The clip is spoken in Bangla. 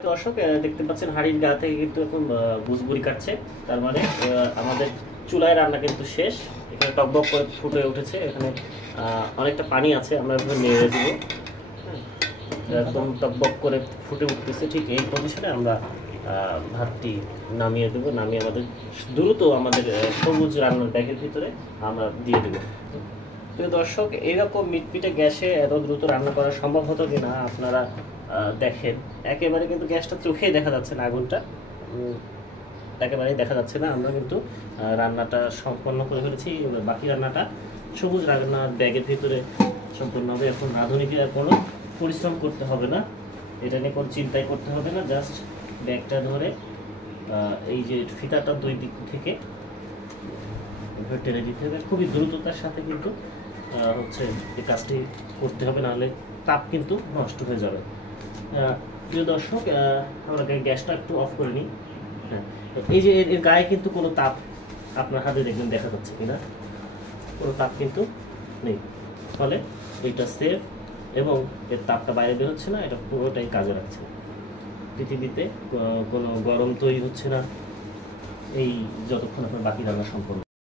দর্শক দেখতে পাচ্ছেন হাঁড়ির গা থেকে কিন্তু এখন বুঝবুড়ি কাটছে। তার মানে আমাদের চুলায় রান্না কিন্তু শেষ। এখানে টকবক করে ফুটে উঠেছে, এখানে অনেকটা পানি আছে, আমরা এভাবে নেড়ে দেবো। একদম টকবক করে ফুটে উঠতেছে, ঠিক এই পজিশনে আমরা ভাতটি নামিয়ে দেবো। নামিয়ে দ্রুত আমাদের সবুজ রান্নার ব্যাগের ভিতরে আমরা দিয়ে দেবো। প্রিয় দর্শক, এইরকম মিটমিটে গ্যাসে এত দ্রুত রান্না করা সম্ভব হতো কিনা আপনারা দেখেন। একেবারে কিন্তু গ্যাসটা চোখেই দেখা যাচ্ছে না, আগুনটা একেবারেই দেখা যাচ্ছে না। আমরা কিন্তু রান্নাটা সম্পন্ন করে ফেলেছি। বাকি রান্নাটা সবুজ রান্নার ব্যাগের ভিতরে সম্পূর্ণ হবে। এখন রাঁধুনিকে আর কোনো পরিশ্রম করতে হবে না, এটা নিয়ে কোনো চিন্তাই করতে হবে না। জাস্ট ব্যাগটা ধরে এই যে ফিতাটা দুই দিক থেকে টেনে দিতে হবে। খুবই দ্রুততার সাথে কিন্তু এই কাজটি করতে হবে, নাহলে তাপ কিন্তু নষ্ট হয়ে যাবে। প্রিয় দর্শক, আমরা গ্যাসটা একটু অফ করে নিই। হ্যাঁ, এই যে এর গায়ে কিন্তু কোনো তাপ আপনার হাতে দেখবেন দেখা যাচ্ছে কিনা, কোনো তাপ কিন্তু নেই। ফলে এইটা সেফ এবং এর তাপটা বাইরে বের হচ্ছে না, এটা পুরোটাই কাজে রাখছে। পৃথিবীতে কোনো গরম তৈরি হচ্ছে না এই যতক্ষণ আপনার বাকি রান্না সম্পন্ন।